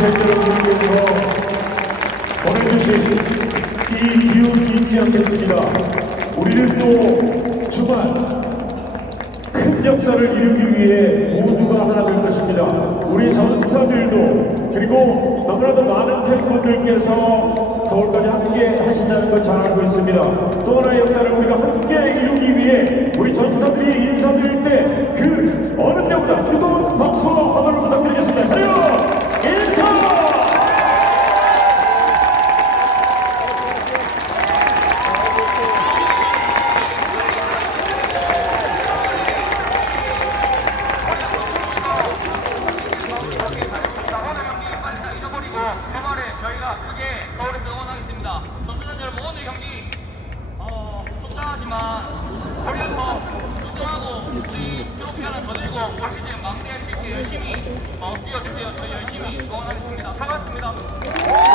여러분께서 보내주신 이 기운이 있지 않겠습니다. 우리를 또 주말 큰 역사를 이루기 위해 모두가 하나 될 것입니다. 우리 전사들도 그리고 너무나도 많은 팬분들께서 서울까지 함께 하신다는 걸 잘 알고 있습니다. 또 하나의 역사를 우리가 함께 이루기 위해 우리 전사들이 인사드릴 때 그 어느 때보다 뜨거운 박수와 환호를 부탁드리겠습니다. 자요 인사! 저희가 크게 서울에서 응원하겠습니다. 선수단 여러분, 오늘 경기 속상하지만 우리가 더 우승하고 우리 트로피 하나 더 들고 올 시즌 마무리할 수 있게 열심히 뛰어주세요. 저희 열심히 응원하겠습니다. 반갑습니다.